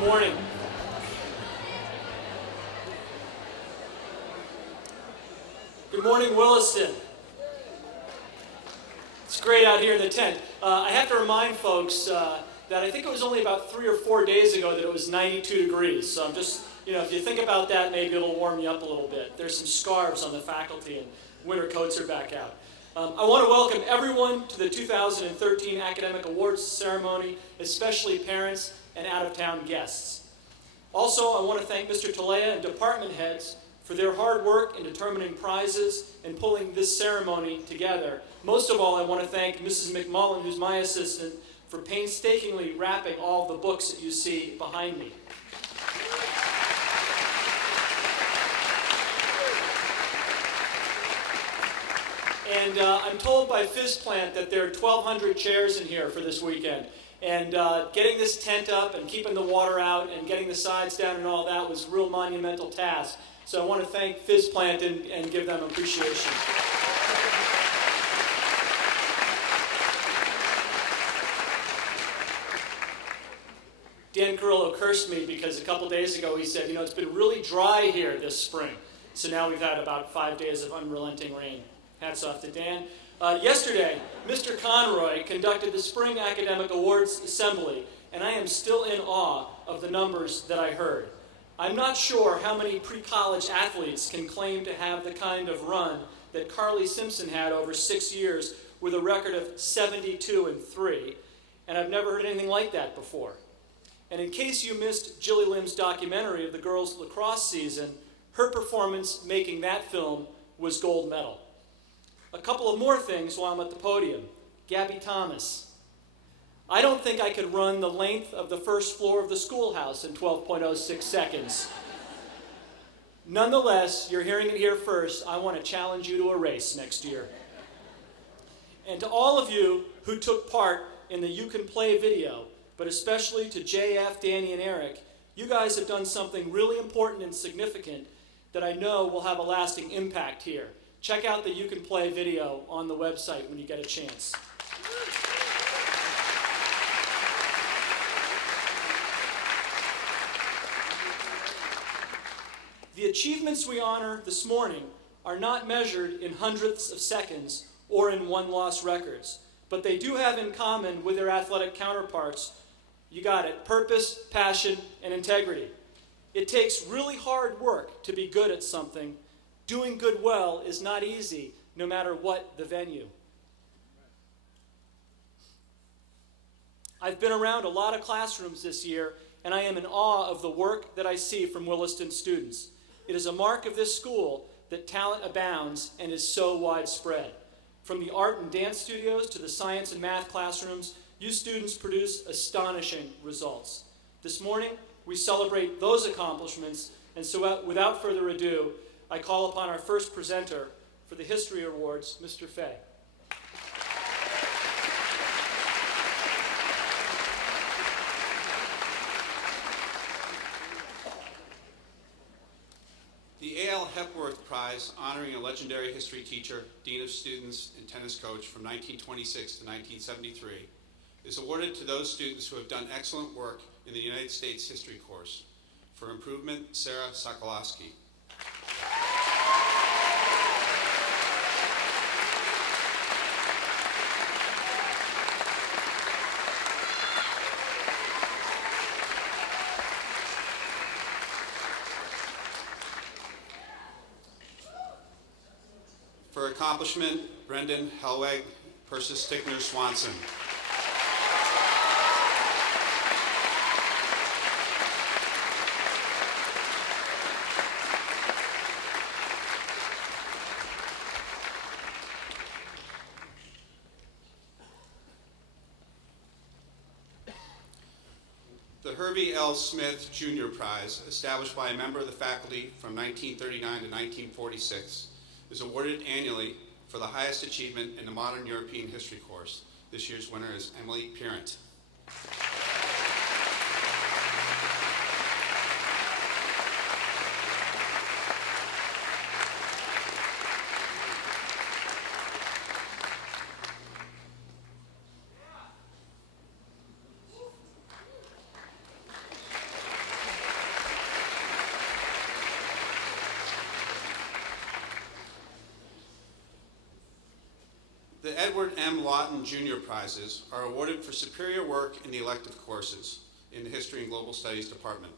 morning. Good morning, Williston. It's great out here in the tent. I have to remind folks that I think it was only about 3 or 4 days ago that it was 92 degrees. So I'm just, if you think about that, maybe it'll warm you up a little bit. There's some scarves on the faculty and winter coats are back out. I want to welcome everyone to the 2013 Academic Awards Ceremony, especially parents and out-of-town guests. Also, I want to thank Mr. Talea and department heads for their hard work in determining prizes and pulling this ceremony together. Most of all, I want to thank Mrs. McMullen, who's my assistant, for painstakingly wrapping all the books that you see behind me. And I'm told by FizPlant that there are 1,200 chairs in here for this weekend. And getting this tent up and keeping the water out and getting the sides down and all that was a real monumental task. So I want to thank FizPlant and give them appreciation. Dan Carrillo cursed me because a couple days ago he said, it's been really dry here this spring. So now we've had about 5 days of unrelenting rain. Hats off to Dan. Yesterday, Mr. Conroy conducted the Spring Academic Awards Assembly, and I am still in awe of the numbers that I heard. I'm not sure how many pre-college athletes can claim to have the kind of run that Carly Simpson had over 6 years with a record of 72-3, and I've never heard anything like that before. And in case you missed Jilly Lim's documentary of the girls' lacrosse season, her performance making that film was gold medal. A couple of more things while I'm at the podium. Gabby Thomas. I don't think I could run the length of the first floor of the schoolhouse in 12.06 seconds. Nonetheless, you're hearing it here first. I want to challenge you to a race next year. And to all of you who took part in the You Can Play video, but especially to JF, Danny, and Eric, you guys have done something really important and significant that I know will have a lasting impact here. Check out the You Can Play video on the website when you get a chance. The achievements we honor this morning are not measured in hundredths of seconds or in one-loss records, but they do have in common with their athletic counterparts, you got it, purpose, passion, and integrity. It takes really hard work to be good at something. Doing good well is not easy, no matter what the venue. I've been around a lot of classrooms this year, and I am in awe of the work that I see from Williston students. It is a mark of this school that talent abounds and is so widespread. From the art and dance studios to the science and math classrooms, you students produce astonishing results. This morning, we celebrate those accomplishments, and so without further ado, I call upon our first presenter for the History Awards, Mr. Fay. The A.L. Hepworth Prize, honoring a legendary history teacher, dean of students, and tennis coach from 1926 to 1973, is awarded to those students who have done excellent work in the United States History course. For improvement, Sarah Sokolowski. For accomplishment, Brendan Helweg, Persis Stickner Swanson. The Hervey L. Smith Jr. Prize, established by a member of the faculty from 1939 to 1946, is awarded annually for the highest achievement in the modern European history course. This year's winner is Emily Parent. The Edward M. Lawton Jr. Prizes are awarded for superior work in the elective courses in the History and Global Studies Department.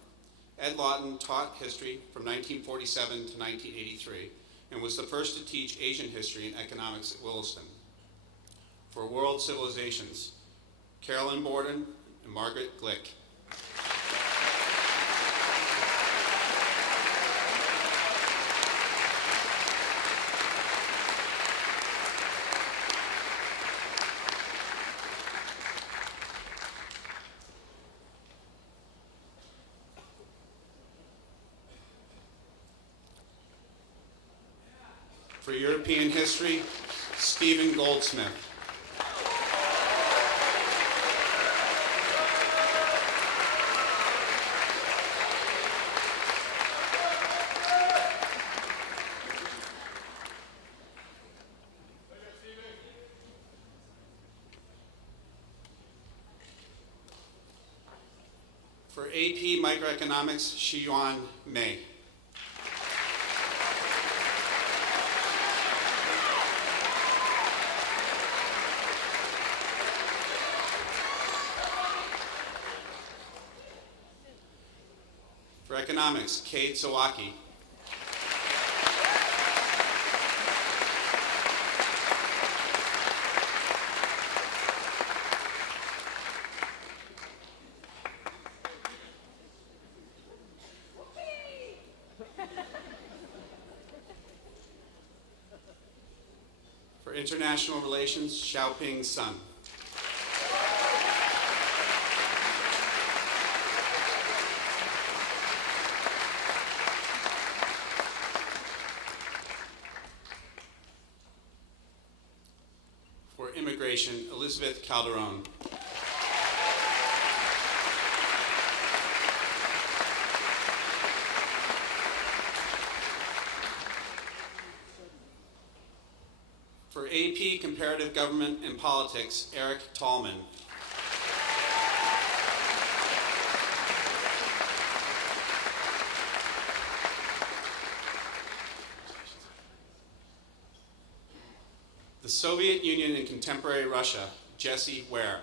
Ed Lawton taught history from 1947 to 1983 and was the first to teach Asian history and economics at Williston. For World Civilizations, Carolyn Borden and Margaret Glick. For European history, Stephen Goldsmith. For AP Microeconomics, Shiyuan Mei. For economics, Cade Sawaki. For international relations, Xiaoping Sun. For immigration, Elizabeth Calderon. For AP Comparative Government and Politics, Eric Tallman. The Soviet Union and Contemporary Russia, Jesse Ware.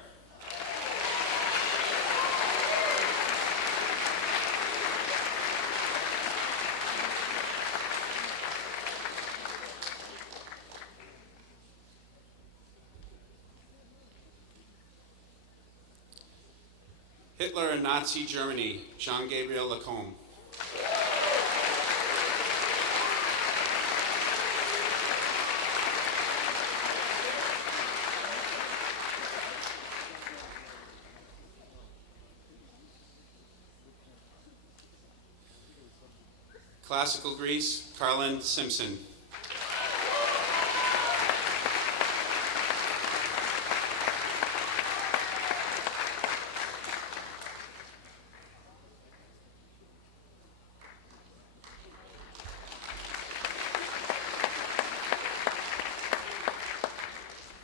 Hitler and Nazi Germany, Jean-Gabriel Lacombe. Classical Greece, Carlin Simpson.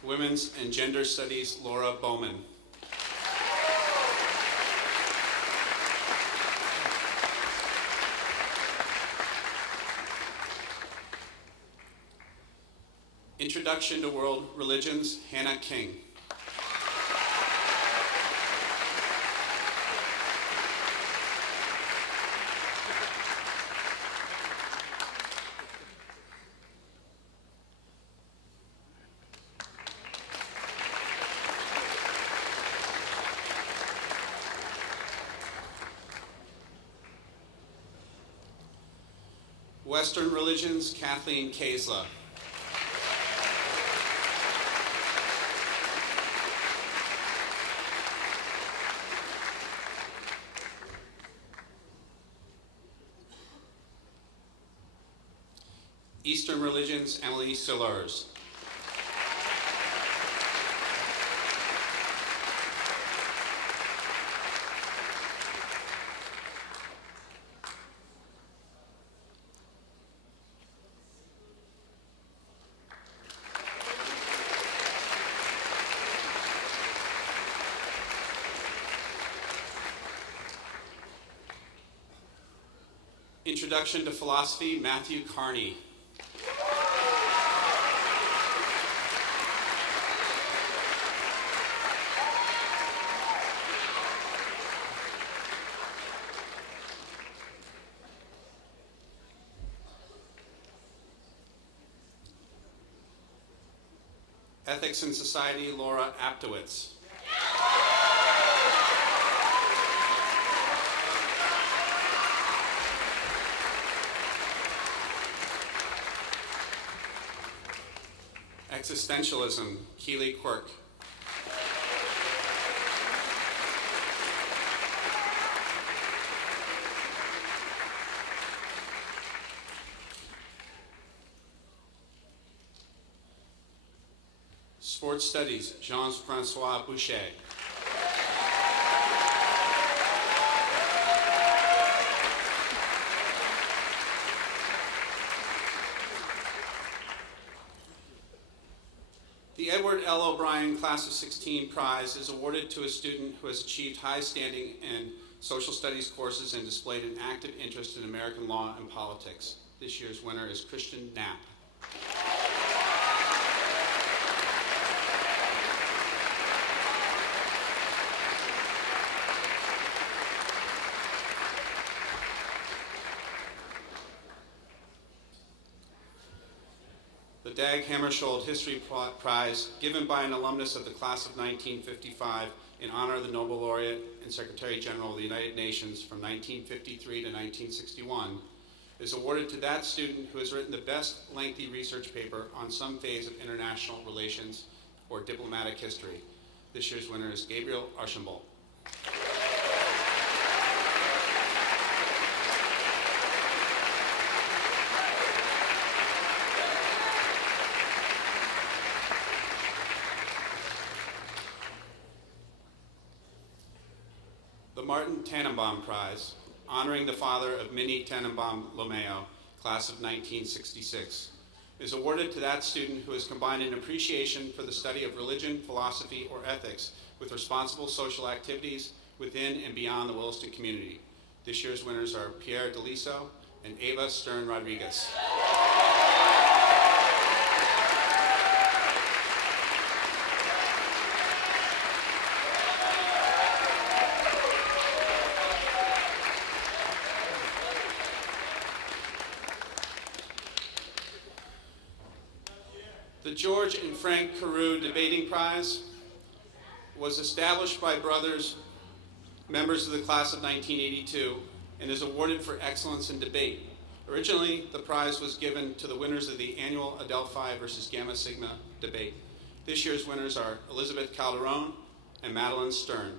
Women's and Gender Studies, Laura Bowman. Introduction to World Religions, Hannah King. Western Religions, Kathleen Kaesla. Eastern Religions, Emily Sillars. Introduction to Philosophy, Matthew Carney. Ethics and Society, Laura Aptowitz. Existentialism, Keely Quirk. Sports Studies, Jean-Francois Boucher. The Edward L. O'Brien Class of 16 Prize is awarded to a student who has achieved high standing in social studies courses and displayed an active interest in American law and politics. This year's winner is Christian Knapp. The Dag Hammarskjöld History Prize, given by an alumnus of the class of 1955 in honor of the Nobel Laureate and Secretary General of the United Nations from 1953 to 1961, is awarded to that student who has written the best lengthy research paper on some phase of international relations or diplomatic history. This year's winner is Gabriel Archambault. The Martin Tannenbaum Prize, honoring the father of Minnie Tannenbaum Lomeo, class of 1966, is awarded to that student who has combined an appreciation for the study of religion, philosophy, or ethics with responsible social activities within and beyond the Williston community. This year's winners are Pierre Deliso and Ava Stern Rodriguez. The George and Frank Carew Debating Prize was established by brothers, members of the class of 1982, and is awarded for excellence in debate. Originally, the prize was given to the winners of the annual Adelphi versus Gamma Sigma debate. This year's winners are Elizabeth Calderon and Madeline Stern.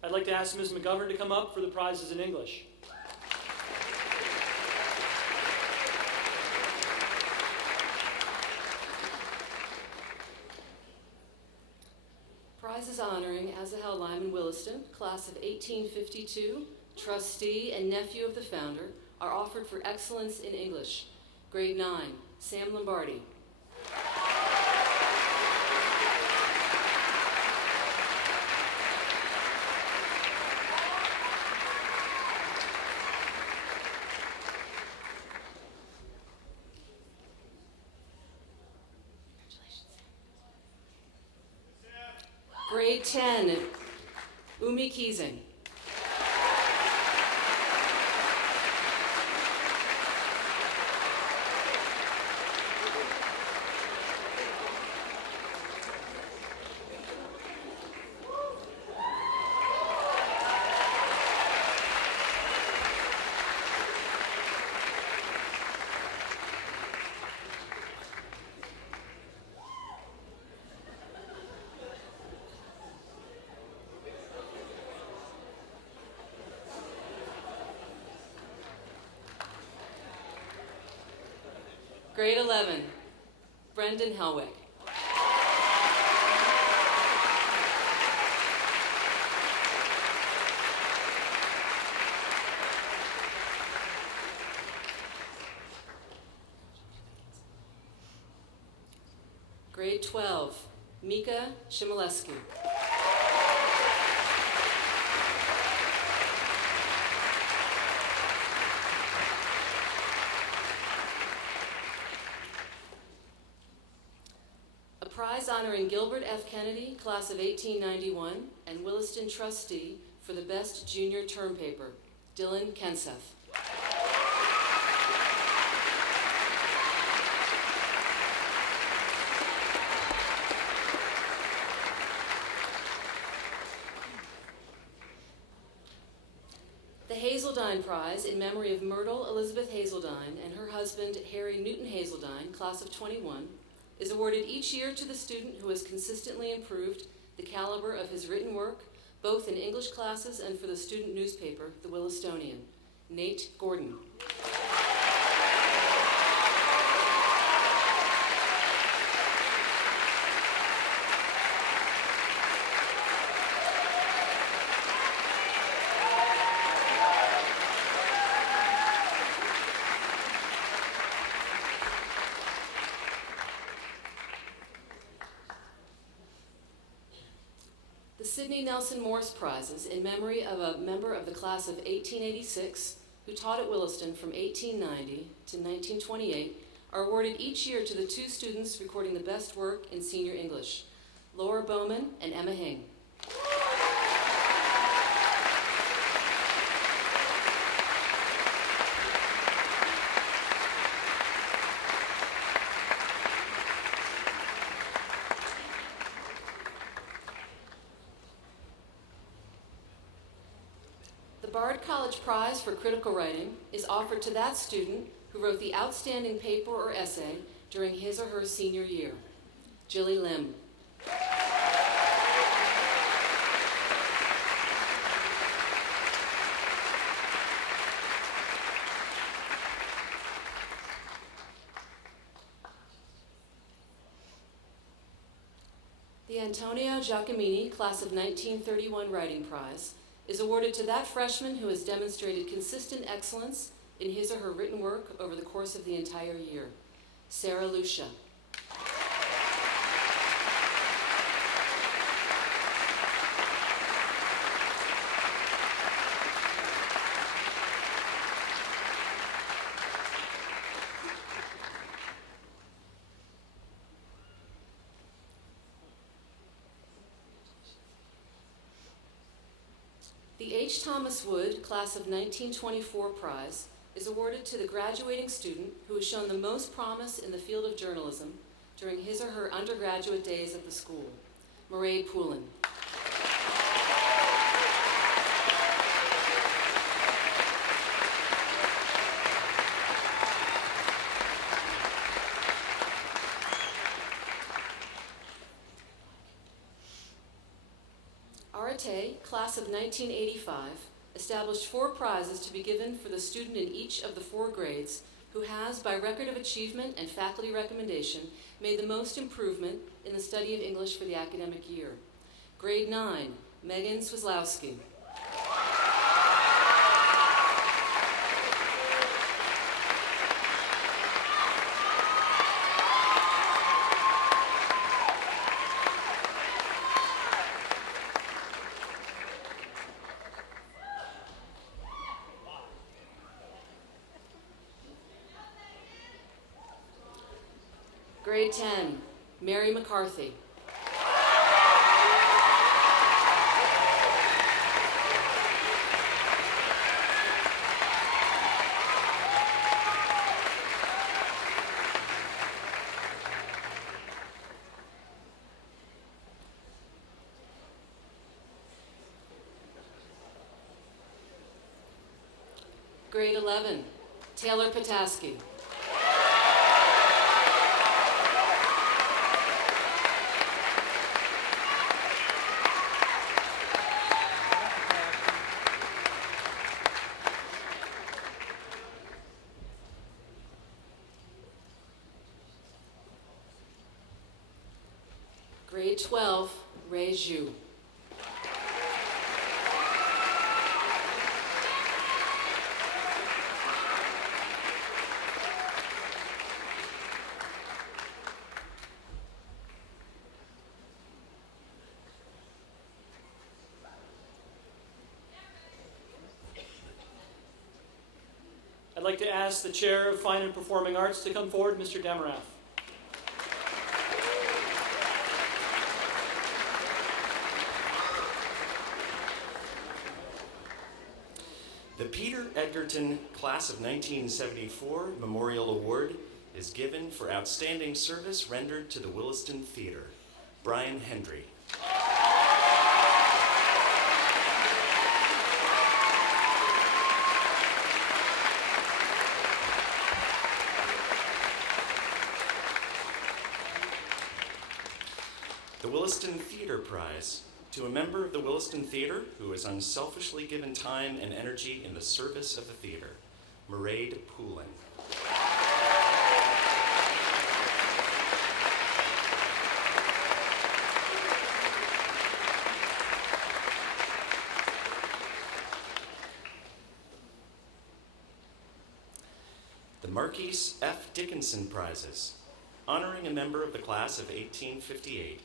I'd like to ask Ms. McGovern to come up for the prizes in English. Prizes honoring Azahel Lyman Williston, class of 1852, trustee and nephew of the founder, are offered for excellence in English. Grade 9, Sam Lombardi. Grade 10, Umi Keesing. Grade 11, Brendan Helwick. Grade 12, Mika Shimaleski. prize honoring Gilbert F. Kennedy, class of 1891, and Williston trustee for the best junior term paper, Dylan Kenseth. The Hazeldine Prize in memory of Myrtle Elizabeth Hazeldine and her husband Harry Newton Hazeldine, class of 21, is awarded each year to the student who has consistently improved the caliber of his written work, both in English classes and for the student newspaper, the Willistonian, Nate Gordon. Sidney Nelson Morse Prizes in memory of a member of the class of 1886 who taught at Williston from 1890 to 1928 are awarded each year to the two students recording the best work in senior English, Laura Bowman and Emma Hing. The Bard College Prize for Critical Writing is offered to that student who wrote the outstanding paper or essay during his or her senior year, Jilly Lim. The Antonio Giacomini Class of 1931 Writing Prize is awarded to that freshman who has demonstrated consistent excellence in his or her written work over the course of the entire year, Sarah Lucia. The H. Thomas Wood Class of 1924 Prize is awarded to the graduating student who has shown the most promise in the field of journalism during his or her undergraduate days at the school, Mairead Poulin. Arate, class of 1985, established 4 prizes to be given for the student in each of the 4 grades who has, by record of achievement and faculty recommendation, made the most improvement in the study of English for the academic year. Grade 9, Megan Swislowski. Grade 10, Mary McCarthy. Grade 11, Taylor Pataski. Grade 12, Ray Zhu. I'd like to ask the Chair of Fine and Performing Arts to come forward, Mr. Demarath. The Peter Edgerton Class of 1974 Memorial Award is given for outstanding service rendered to the Williston Theater. Brian Hendry. The Williston Theater Prize, to a member of the Williston Theater who has unselfishly given time and energy in the service of the theater, Mairead Poulin. The Marquise F. Dickinson Prizes, honoring a member of the class of 1858,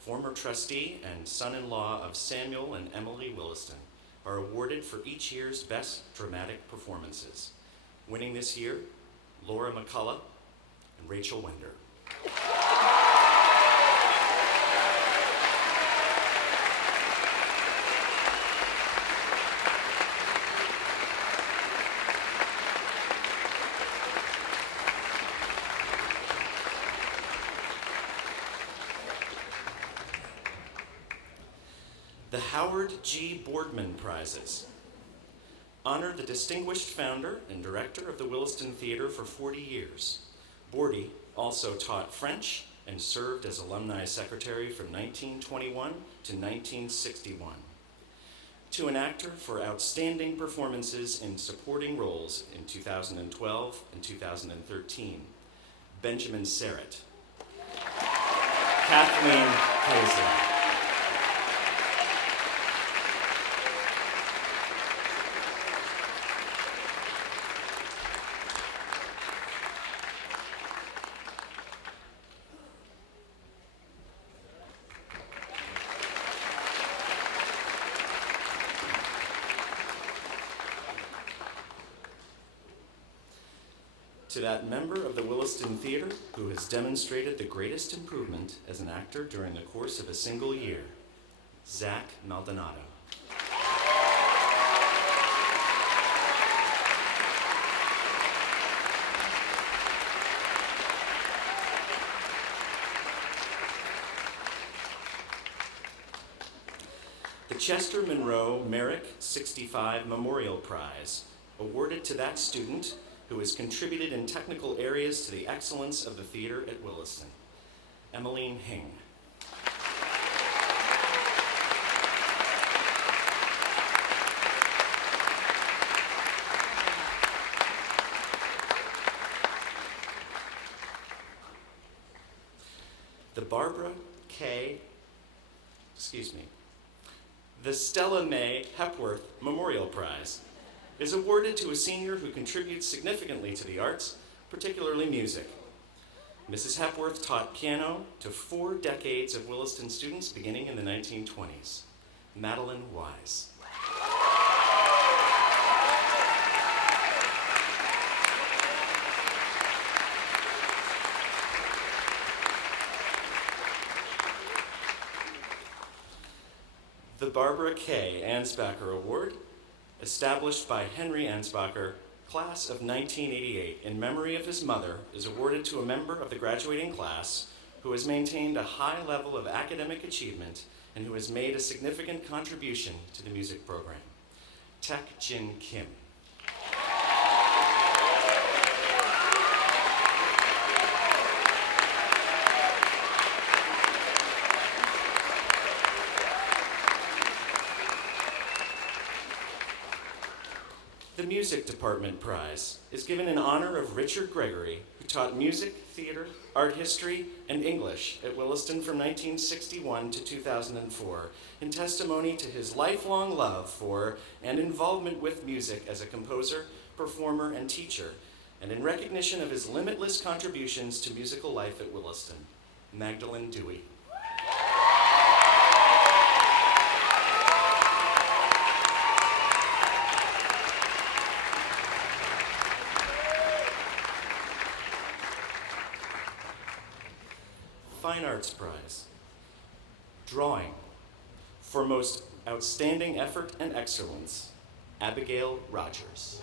former trustee and son-in-law of Samuel and Emily Williston, are awarded for each year's best dramatic performances. Winning this year, Laura McCullough and Rachel Wender. The Howard G. Boardman Prizes honor the distinguished founder and director of the Williston Theater for 40 years. Bordy also taught French and served as alumni secretary from 1921 to 1961. To an actor for outstanding performances in supporting roles in 2012 and 2013, Benjamin Serrett. Kathleen Hazel. To that member of the Williston Theater who has demonstrated the greatest improvement as an actor during the course of a single year, Zach Maldonado. The Chester Monroe Merrick 65 Memorial Prize, awarded to that student who has contributed in technical areas to the excellence of the theater at Williston, Emmeline Hing. The Stella Mae Hepworth Memorial Prize is awarded to a senior who contributes significantly to the arts, particularly music. Mrs. Hepworth taught piano to 4 decades of Williston students beginning in the 1920s. Madeline Wise. The Barbara K. Ansbacher Award, established by Henry Ansbacher, class of 1988, in memory of his mother, is awarded to a member of the graduating class who has maintained a high level of academic achievement and who has made a significant contribution to the music program. Tak Jin Kim. The Music Department Prize is given in honor of Richard Gregory, who taught music, theater, art history, and English at Williston from 1961 to 2004, in testimony to his lifelong love for and involvement with music as a composer, performer, and teacher, and in recognition of his limitless contributions to musical life at Williston. Magdalene Dewey. Fine Arts Prize. Drawing, for most outstanding effort and excellence. Abigail Rogers.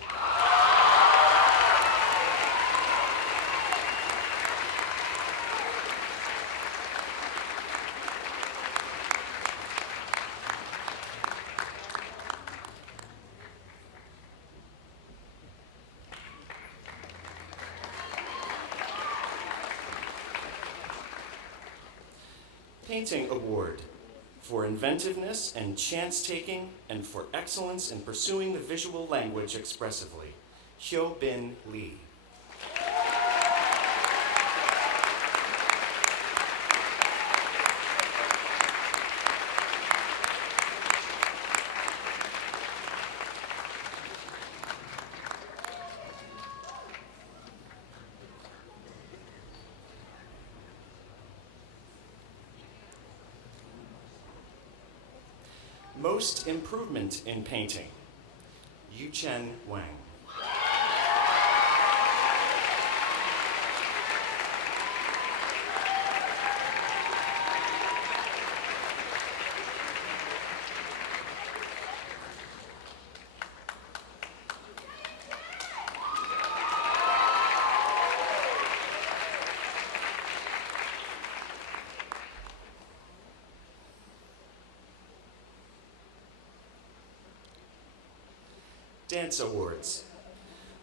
Painting Award for inventiveness and chance-taking and for excellence in pursuing the visual language expressively, Hyo Bin Lee. Most Improvement in Painting, Yu-Chen Wang. Dance Awards.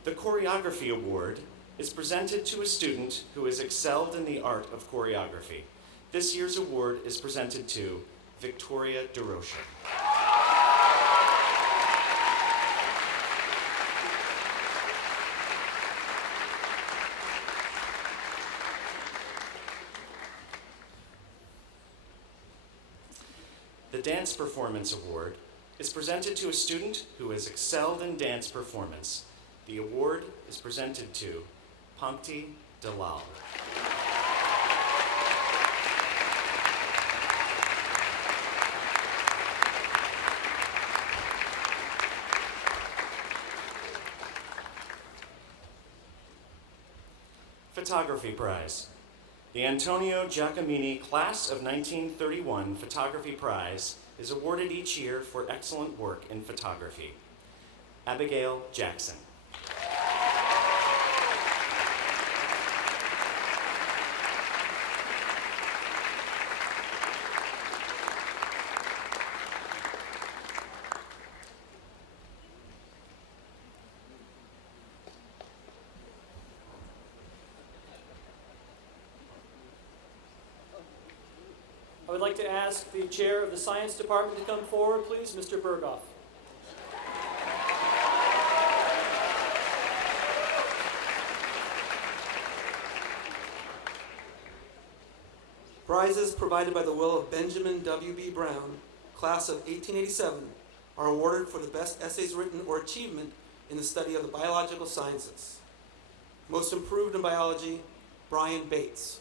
The Choreography Award is presented to a student who has excelled in the art of choreography. This year's award is presented to Victoria DeRocher. The Dance Performance Award is presented to a student who has excelled in dance performance. The award is presented to Pankti Dalal. Photography Prize. The Antonio Giacomini Class of 1931 Photography Prize is awarded each year for excellent work in photography. Abigail Jackson. I would like to ask the chair of the science department to come forward, please, Mr. Berghoff. Prizes provided by the will of Benjamin W.B. Brown, class of 1887, are awarded for the best essays written or achievement in the study of the biological sciences. Most improved in biology, Brian Bates.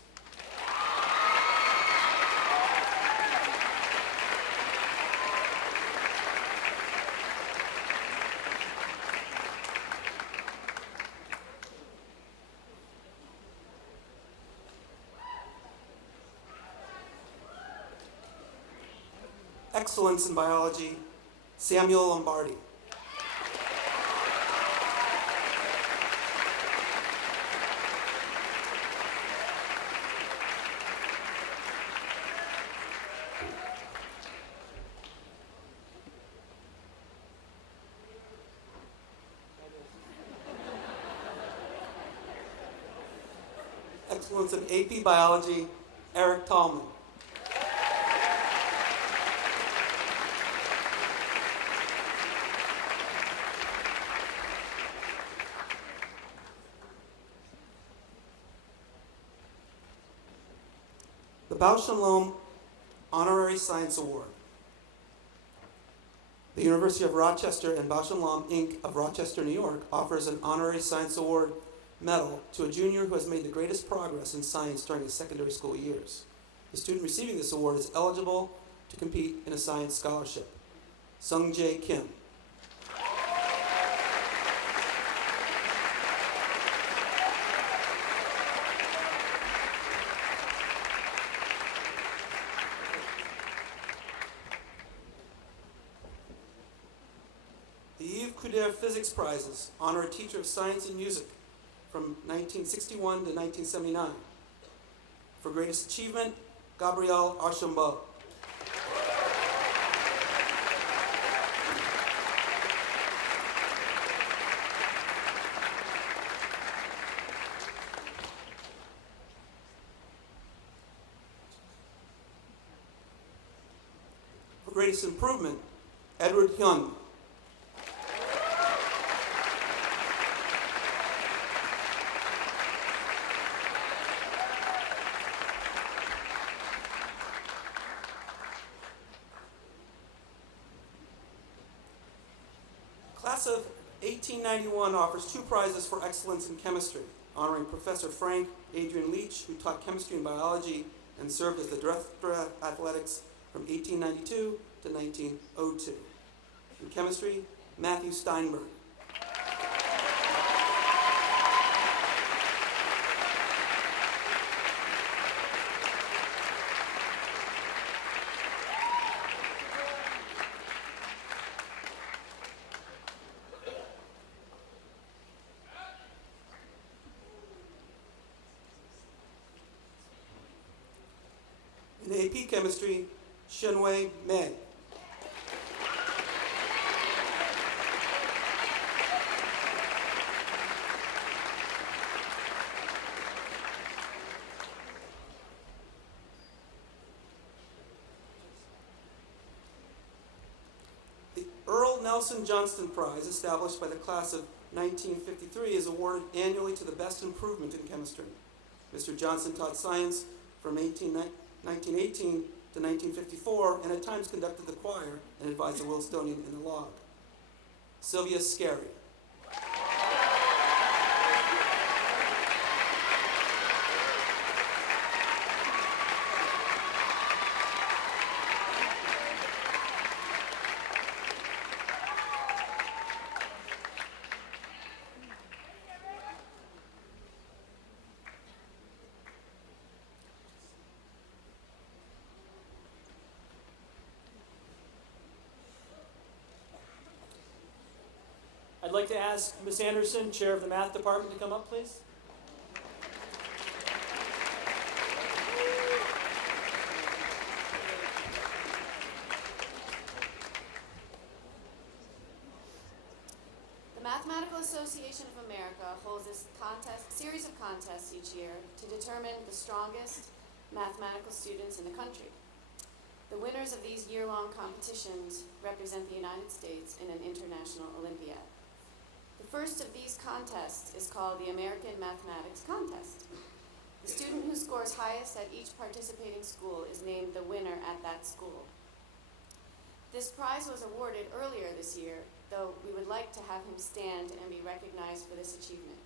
Excellence in biology, Samuel Lombardi. Excellence in AP biology, Eric Tallman. The Bausch and Lomb Honorary Science Award. The University of Rochester and Bausch and Lomb, Inc. of Rochester, New York offers an Honorary Science Award medal to a junior who has made the greatest progress in science during his secondary school years. The student receiving this award is eligible to compete in a science scholarship. Sung Jae Kim. The Yves Cudaire Physics Prizes honor a teacher of science and music from 1961 to 1979. For greatest achievement, Gabrielle Archambault. For greatest improvement, Edward Hyun. Class of 1891 offers 2 prizes for excellence in chemistry, honoring Professor Frank Adrian Leach, who taught chemistry and biology and served as the director of athletics from 1892 to 1902. In chemistry, Matthew Steinberg. In AP Chemistry, Shenwei Mei. The Earl Nelson Johnston Prize, established by the class of 1953, is awarded annually to the best improvement in chemistry. Mr. Johnston taught science from 1918 to 1954, and at times conducted the choir and advised the Willistonian in the log. Sylvia Scarry. I'd like to ask Ms. Anderson, Chair of the Math Department, to come up, please. The Mathematical Association of America holds this series of contests each year to determine the strongest mathematical students in the country. The winners of these year-long competitions represent the United States in an international Olympiad. The first of these contests is called the American Mathematics Contest. The student who scores highest at each participating school is named the winner at that school. This prize was awarded earlier this year, though we would like to have him stand and be recognized for this achievement.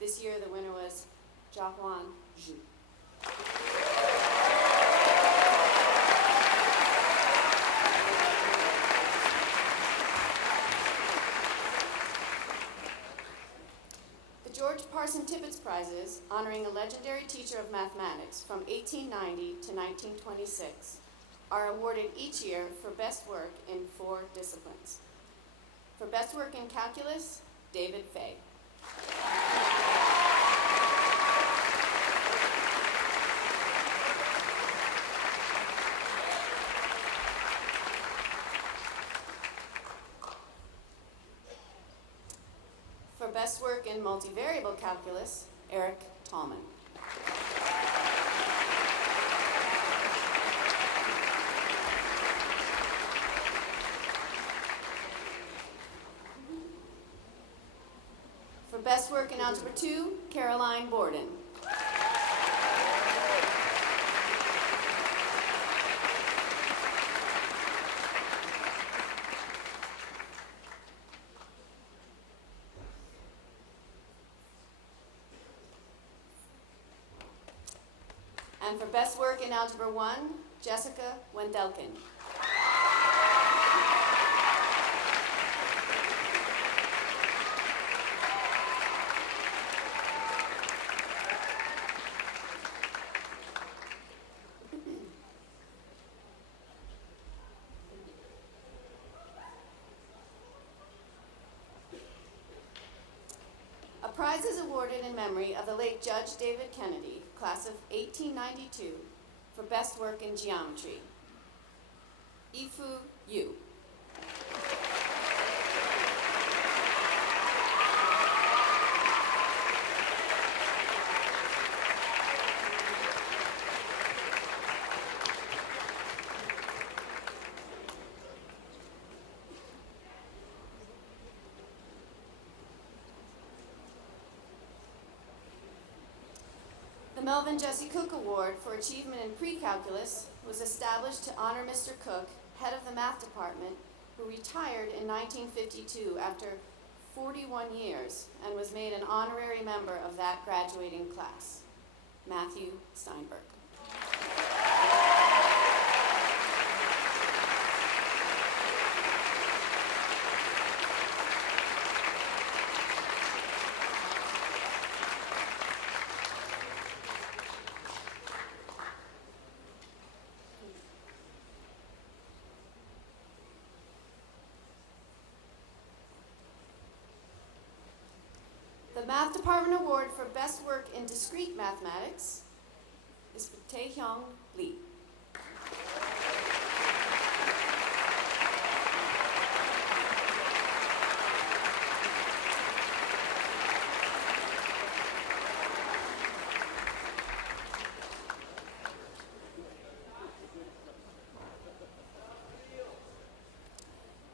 This year the winner was Jiahuan Zhu. George Parson Tippett's Prizes, honoring a legendary teacher of mathematics from 1890 to 1926, are awarded each year for best work in 4 disciplines. For best work in calculus, David Fay. For best work in multivariable calculus, Eric Tallman. For best work in Algebra 2, Caroline Borden. And for best work in Algebra 1, Jessica Wendelkin. prize is awarded in memory of the late Judge David Kennedy, class of 1892, for best work in geometry. Ifu Yu. The Melvin Jesse Cook Award for Achievement in Pre-Calculus was established to honor Mr. Cook, head of the math department, who retired in 1952 after 41 years and was made an honorary member of that graduating class. Matthew Steinberg. The Math Department Award for Best Work in Discrete Mathematics is for Taehyung Lee.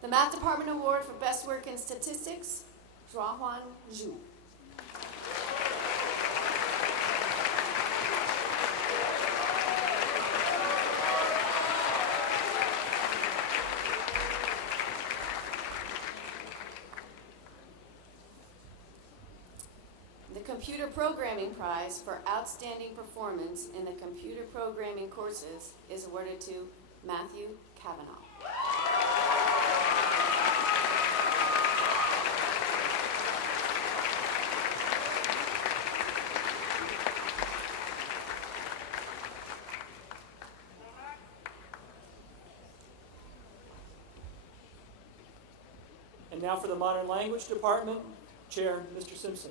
The Math Department Award for Best Work in Statistics, Zhuahuan Zhu. The Computer Programming Prize for Outstanding Performance in the Computer Programming courses is awarded to Matthew Kavanaugh. And now for the Modern Language Department, Chair Mr. Simpson.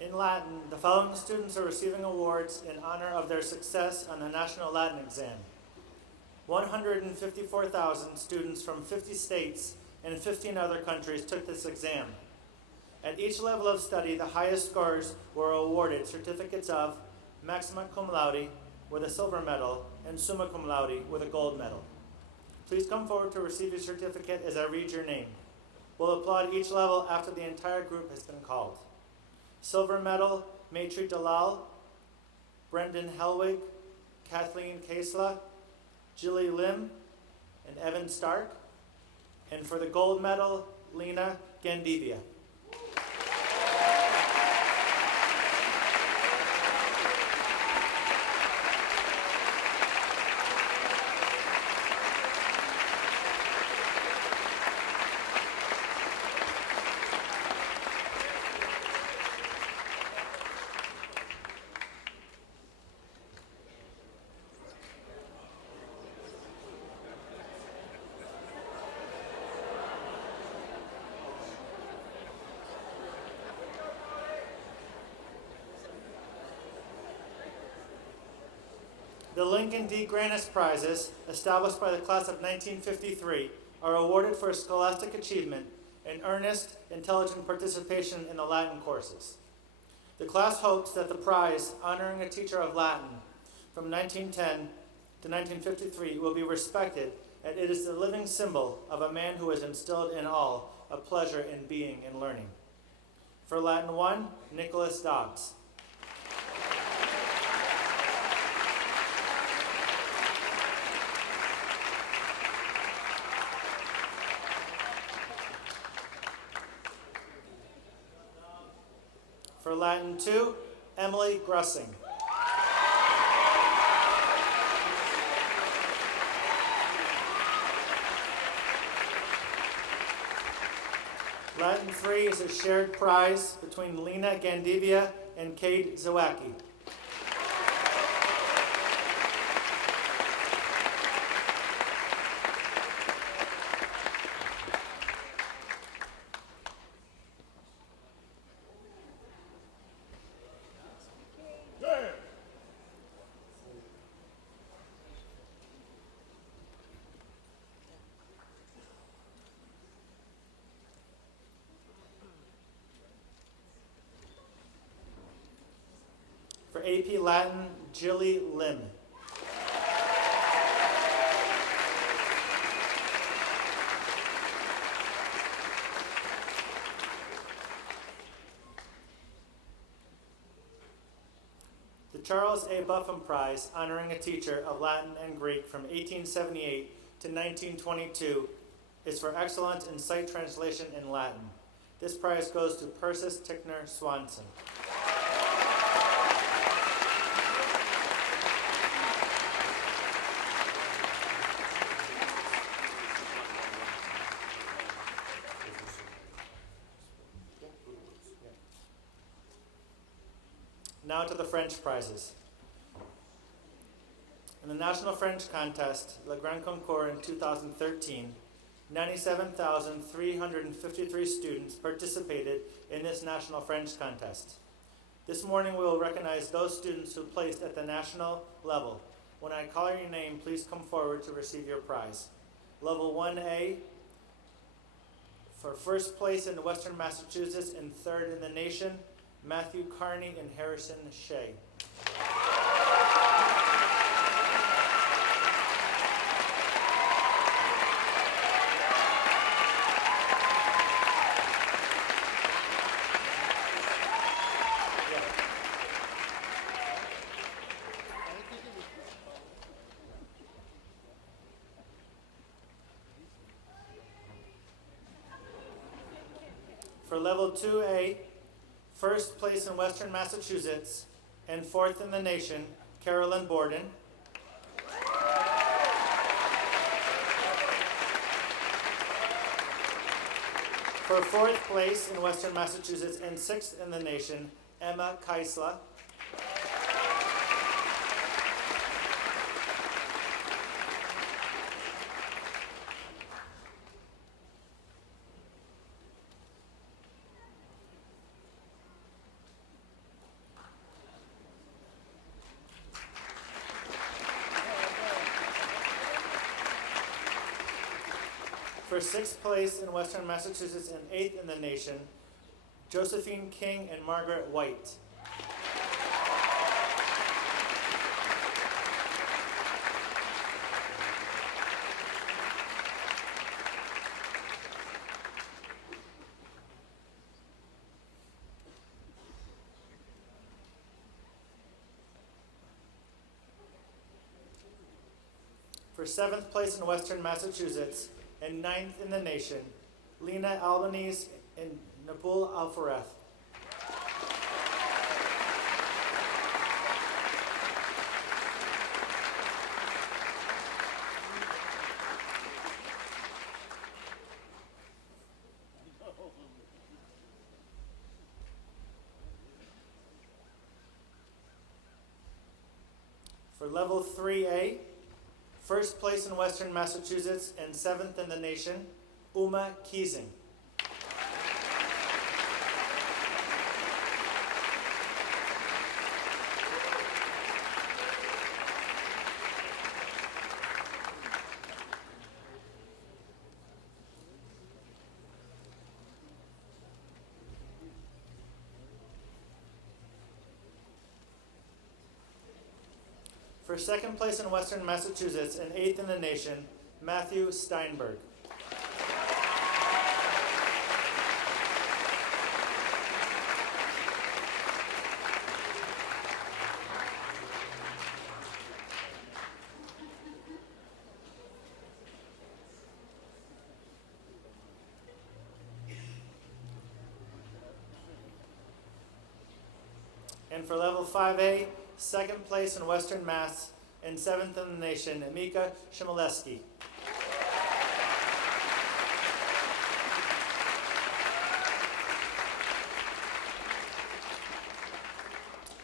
In Latin, the following students are receiving awards in honor of their success on the National Latin Exam. 154,000 students from 50 states and 15 other countries took this exam. At each level of study, the highest scores were awarded certificates of maxima cum laude with a silver medal and summa cum laude with a gold medal. Please come forward to receive your certificate as I read your name. We'll applaud each level after the entire group has been called. Silver medal, Maitri Dalal, Brendan Helwig, Kathleen Kasla, Jilly Lim, and Evan Stark. And for the gold medal, Lena Gandivia. The Lincoln D. Grannis Prizes, established by the class of 1953, are awarded for scholastic achievement and earnest, intelligent participation in the Latin courses. The class hopes that the prize, honoring a teacher of Latin from 1910 to 1953, will be respected, and it is the living symbol of a man who has instilled in all a pleasure in being and learning. For Latin 1, Nicholas Dobbs. For Latin 2, Emily Grussing. Latin 3 is a shared prize between Lena Gandivia and Cade Zawacki. AP Latin, Jilly Lim. The Charles A. Buffum Prize, honoring a teacher of Latin and Greek from 1878 to 1922, is for excellence in sight translation in Latin. This prize goes to Persis Tickner Swanson. Now to the French prizes. In the National French Contest, Le Grand Concours in 2013, 97,353 students participated in this National French Contest. This morning we will recognize those students who placed at the national level. When I call your name, please come forward to receive your prize. Level 1A, for first place in Western Massachusetts and third in the nation, Matthew Carney and Harrison Shea. For level 2A, first place in Western Massachusetts and fourth in the nation, Carolyn Borden. For fourth place in Western Massachusetts and sixth in the nation, Emma Keisler. For sixth place in Western Massachusetts and eighth in the nation, Josephine King and Margaret White. For seventh place in Western Massachusetts and ninth in the nation, Lena Albanese and Nabul Alfareth. For level 3A, first place in Western Massachusetts and seventh in the nation, Uma Keesing. For second place in Western Massachusetts and eighth in the nation, Matthew Steinberg. And for level 5A, second place in Western Mass and seventh in the nation, Mika Shimoleski.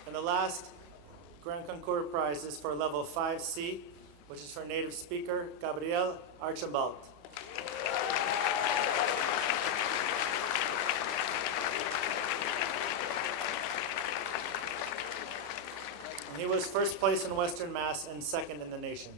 And the last Grand Concours prize is for level 5C, which is for native speaker Gabrielle Archibald. He was first place in Western Mass and second in the nation.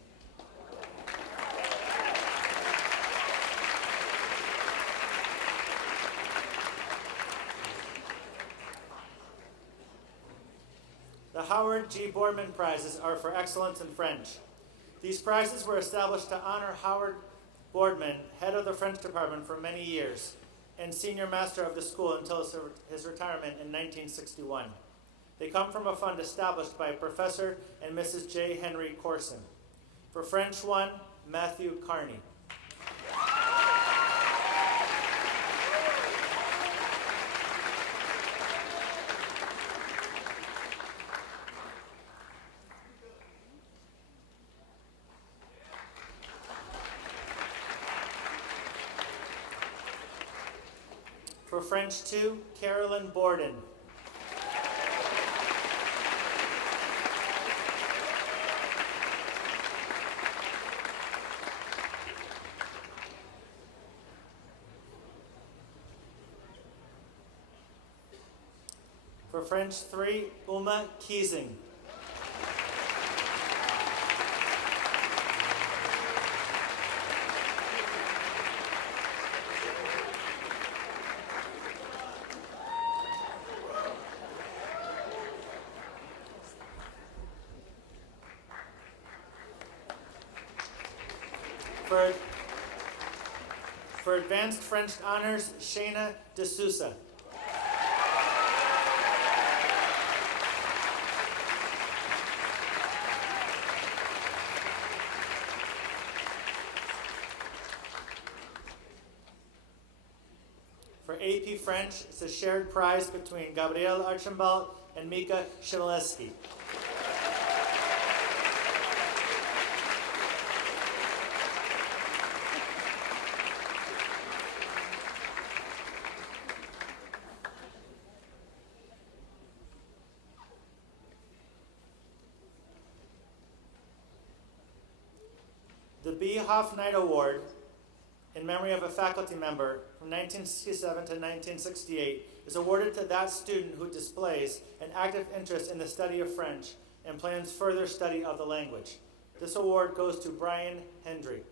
The The Howard G. Boardman Prizes are for excellence in French. These prizes were established to honor Howard Boardman, head of the French department for many years, and senior master of the school until his retirement in 1961. They come from a fund established by Professor and Mrs. J. Henry Corson. For French 1, Matthew Carney. For French 2, Carolyn Borden. For French 3, Uma Keesing. For Advanced French Honors, Shayna D'Souza. For AP French, it's a shared prize between Gabrielle Archambault and Mika Shimoleski. The B. Hoff Knight Award, in memory of a faculty member from 1967 to 1968, is awarded to that student who displays an active interest in the study of French and plans further study of the language. This award goes to Brian Hendry.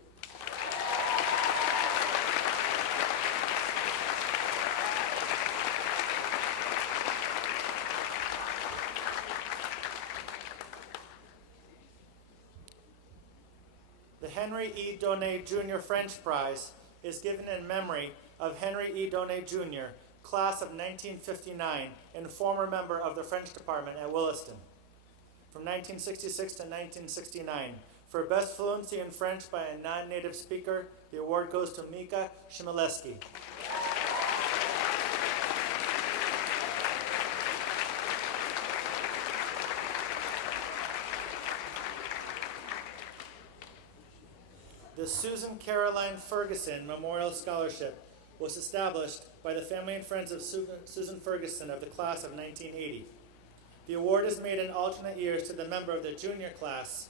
The Henry E. Donnet Jr. French Prize is given in memory of Henry E. Donnet Jr., class of 1959, and former member of the French department at Williston. From 1966 to 1969, for best fluency in French by a non-native speaker, the award goes to Mika Shimoleski. The Susan Caroline Ferguson Memorial Scholarship was established by the family and friends of Susan Ferguson of the class of 1980. The award is made in alternate years to the member of the junior class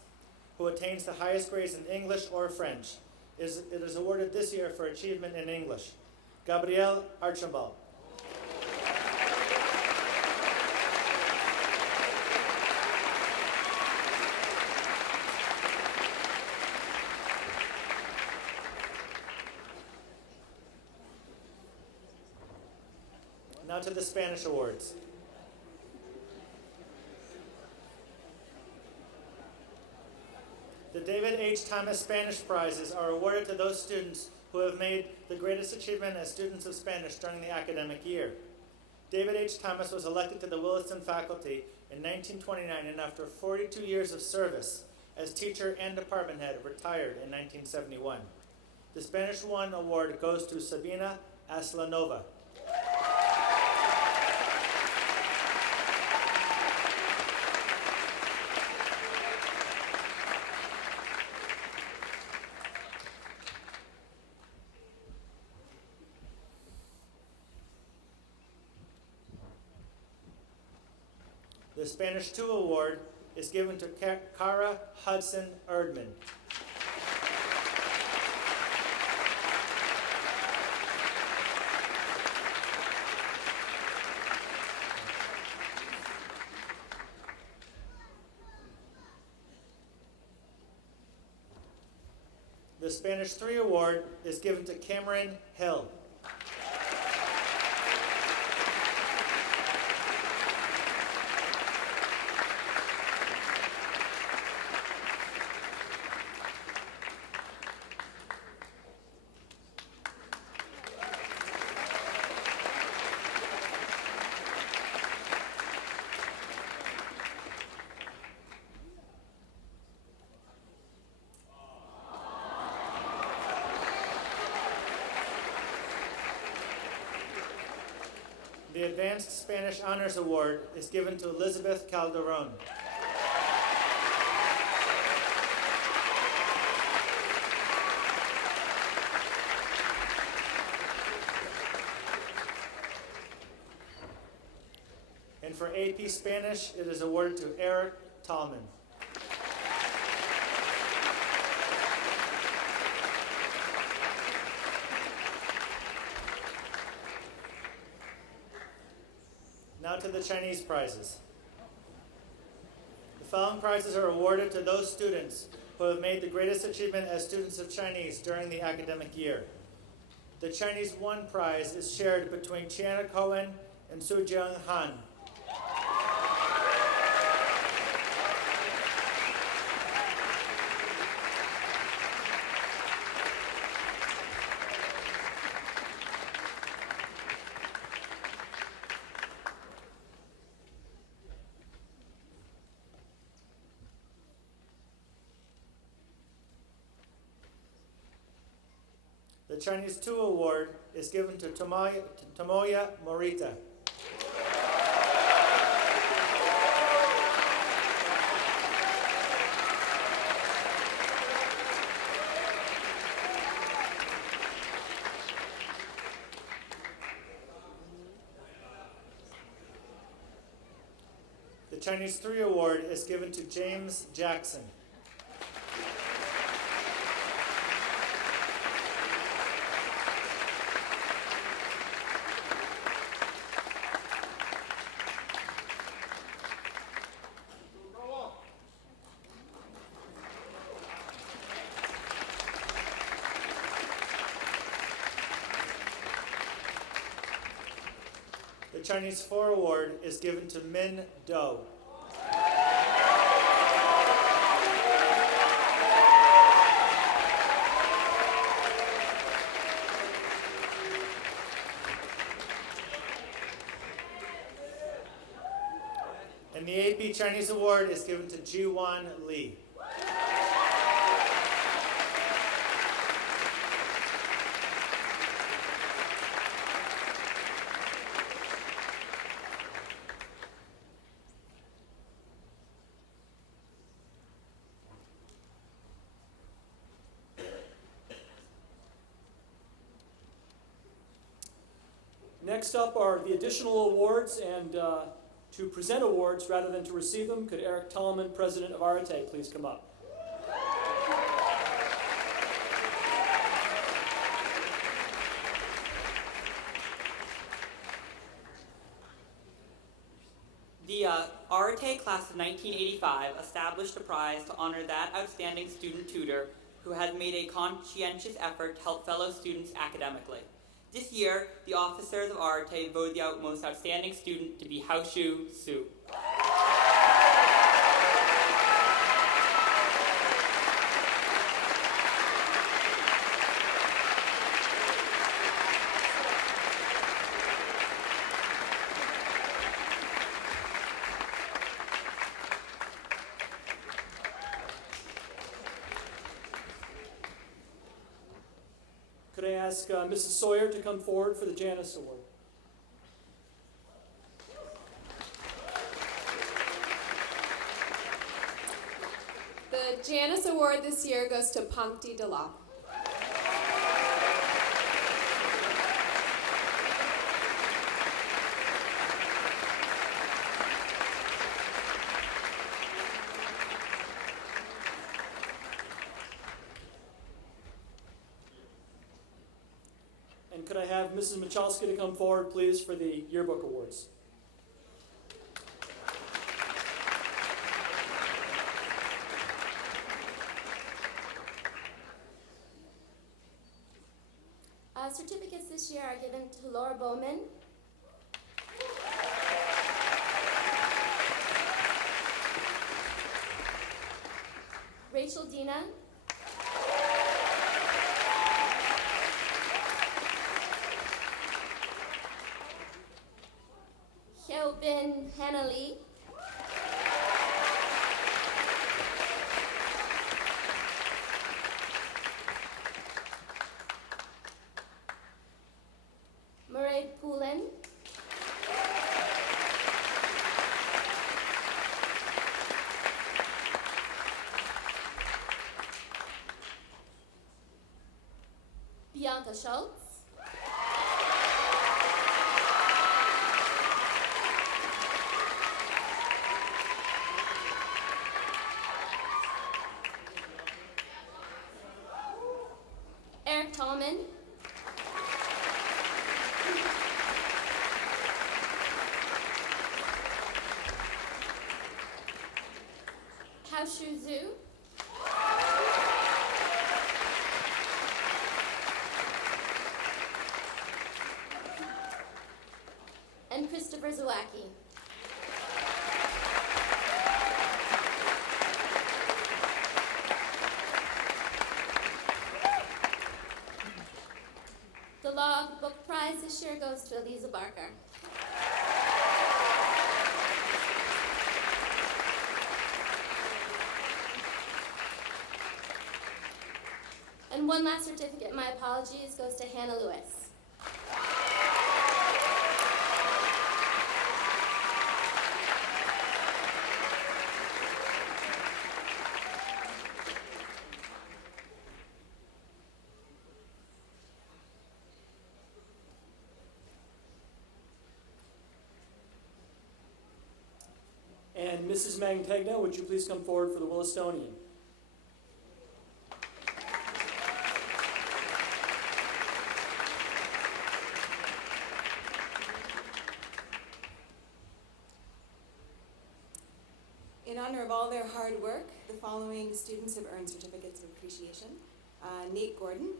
who attains the highest grades in English or French. It is awarded this year for achievement in English. Gabrielle Archambault. Now to the Spanish awards. The David H. Thomas Spanish Prizes are awarded to those students who have made the greatest achievement as students of Spanish during the academic year. David H. Thomas was elected to the Williston faculty in 1929 and after 42 years of service as teacher and department head, retired in 1971. The Spanish 1 award goes to Sabina Aslanova. The Spanish 2 award is given to Cara Hudson Erdman. The Spanish 3 award is given to Cameron Hill. The Advanced Spanish Honors Award is given to Elizabeth Calderon. And for AP Spanish, it is awarded to Eric Tallman. Now to the Chinese prizes. The following prizes are awarded to those students who have made the greatest achievement as students of Chinese during the academic year. The Chinese 1 prize is shared between Chiana Cohen and Sujiang Han. The Chinese 2 award is given to Tomoya Morita. The Chinese 3 award is given to James Jackson. The Chinese 4 award is given to Min Do. And the AP Chinese award is given to Jiwan Lee. Next up are the additional awards, and to present awards rather than to receive them, could Eric Tallman, president of Arate, please come up? The Arate class of 1985 established a prize to honor that outstanding student tutor who has made a conscientious effort to help fellow students academically. This year, the officers of Arate voted the most outstanding student to be Haoshu Su. Could I ask Mrs. Sawyer to come forward for the Janus Award? The Janus Award this year goes to Pankti Dalap. And could I have Mrs. Michalski to come forward, please, for the Yearbook Awards? Certificates this year are given to Laura Bowman, Rachel Dina, Hyobin Hannah Lee, Murray Poulin, Bianca Schultz. Eric Tolman. Haoshu Zhu. And Christopher Zawacki. The Law Book Prize this year goes to Eliza Barker. And one last certificate, my apologies, goes to Hannah Lewis. And Mrs. Mantegna, would you please come forward for the Willistonian? In honor of all their hard work, the following students have earned certificates of appreciation. Nate Gordon.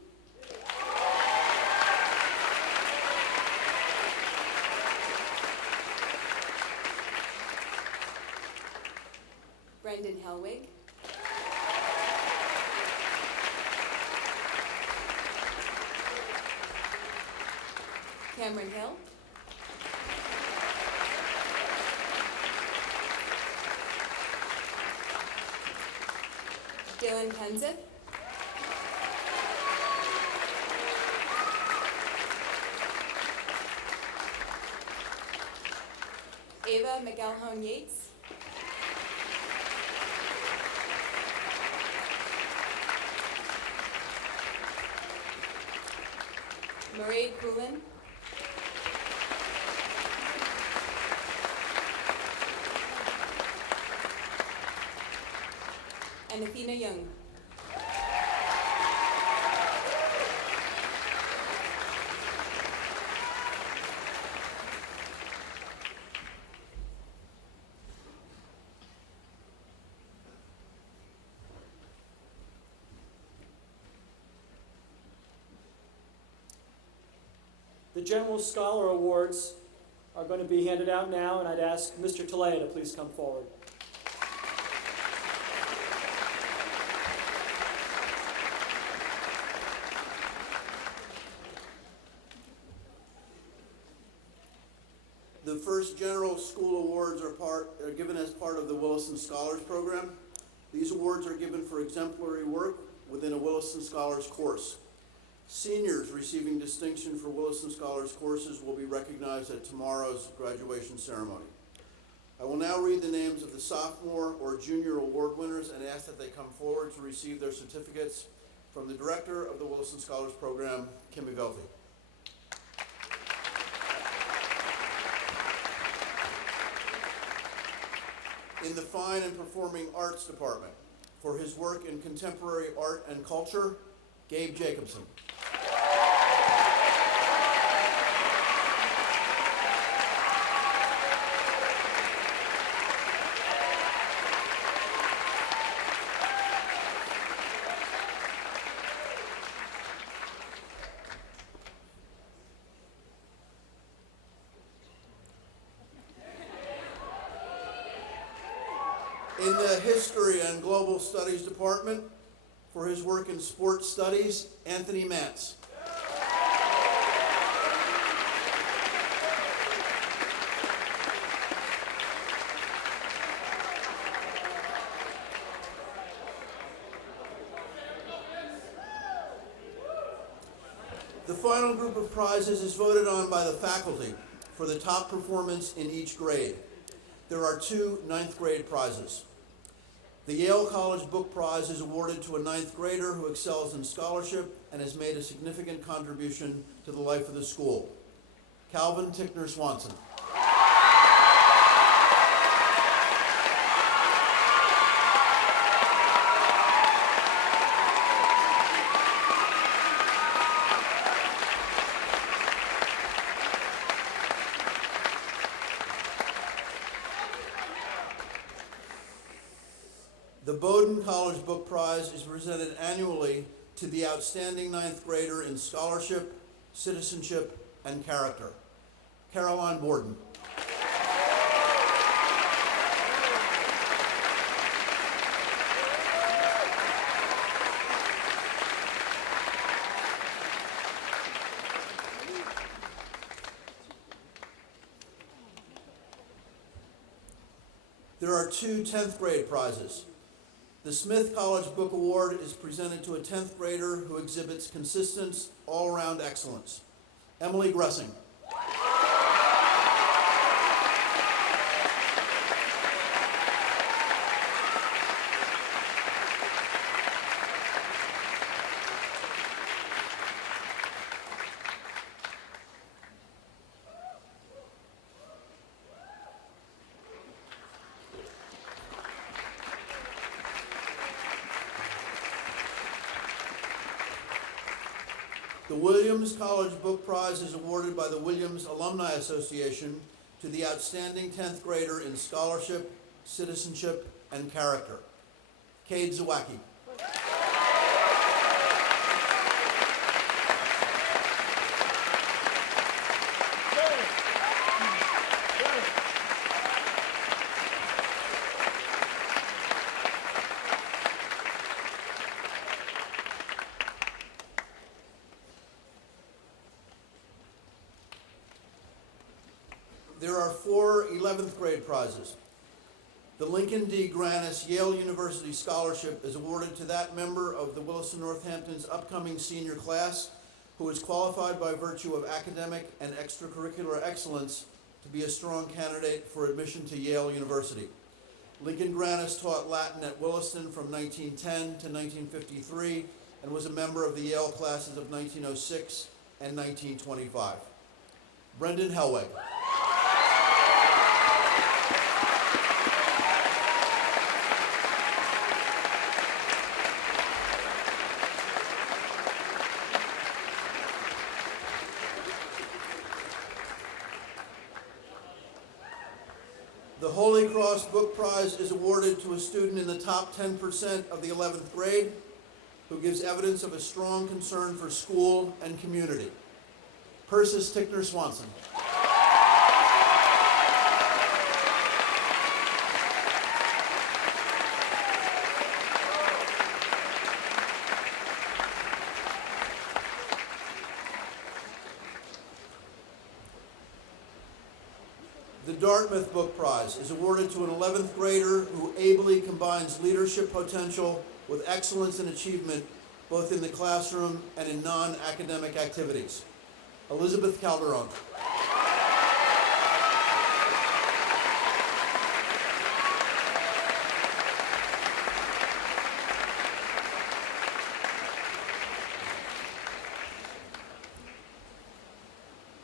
Brendan Helwig. Cameron Hill. Dylan Penzith. Ava McElhone Yates. Mairead Poulin. And Athena Young. The General Scholar Awards are going to be handed out now, and I'd ask Mr. Talea to please come forward. The first General School Awards are given as part of the Williston Scholars Program. These awards are given for exemplary work within a Williston Scholars course. Seniors receiving distinction for Williston Scholars courses will be recognized at tomorrow's graduation ceremony. I will now read the names of the sophomore or junior award winners and ask that they come forward to receive their certificates from the director of the Williston Scholars Program, Kimmy Velvey. In the Fine and Performing Arts Department, for his work in contemporary art and culture, Gabe Jacobson. In the History and Global Studies Department, for his work in sports studies, Anthony Matz. The final group of prizes is voted on by the faculty for the top performance in each grade. There are 2 ninth grade prizes. The Yale College Book Prize is awarded to a ninth grader who excels in scholarship and has made a significant contribution to the life of the school. Calvin Tickner Swanson. The Bowdoin College Book Prize is presented annually to the outstanding ninth grader in scholarship, citizenship, and character. Caroline Borden. There are two 10th grade prizes. The Smith College Book Award is presented to a 10th grader who exhibits consistent, all-around excellence. Emily Gressing. The Williams College Book Prize is awarded by the Williams Alumni Association to the outstanding 10th grader in scholarship, citizenship, and character. Cade Zawacki. There are four 11th grade prizes. The Lincoln D. Granis Yale University Scholarship is awarded to that member of the Williston Northampton's upcoming senior class who is qualified by virtue of academic and extracurricular excellence to be a strong candidate for admission to Yale University. Lincoln Granis taught Latin at Williston from 1910 to 1953 and was a member of the Yale classes of 1906 and 1925. Brendan Helweg. The Holy Cross Book Prize is awarded to a student in the top 10% of the 11th grade who gives evidence of a strong concern for school and community. Persis Tickner Swanson. The Dartmouth Book Prize is awarded to an 11th grader who ably combines leadership potential with excellence and achievement both in the classroom and in non-academic activities. Elizabeth Calderon.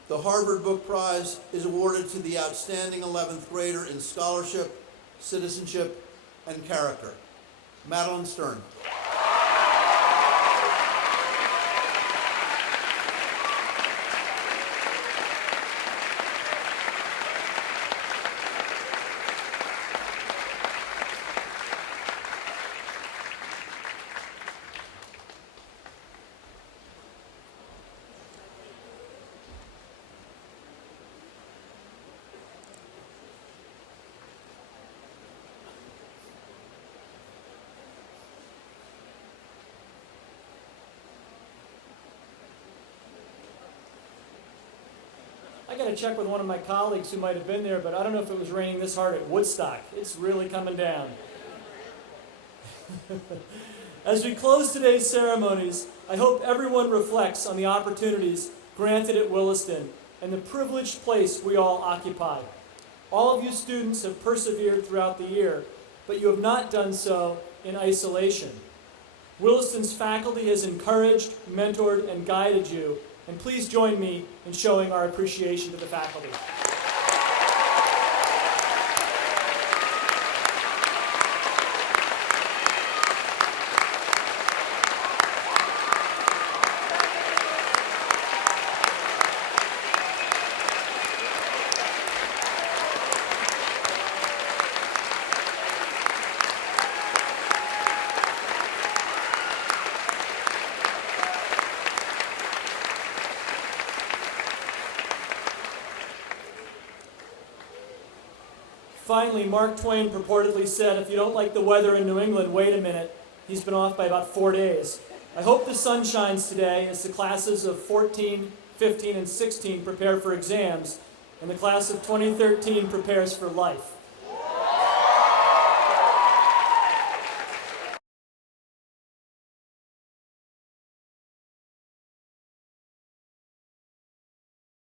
The Harvard Book Prize is awarded to the outstanding 11th grader in scholarship, citizenship, and character. Madeline Stern. I got to check with one of my colleagues who might have been there, but I don't know if it was raining this hard at Woodstock. It's really coming down. As we close today's ceremonies, I hope everyone reflects on the opportunities granted at Williston and the privileged place we all occupy. All of you students have persevered throughout the year, but you have not done so in isolation. Williston's faculty has encouraged, mentored, and guided you, and please join me in showing our appreciation to the faculty. Finally, Mark Twain purportedly said, if you don't like the weather in New England, wait a minute. He's been off by about 4 days. I hope the sun shines today as the classes of 14, 15, and 16 prepare for exams, and the class of 2013 prepares for life.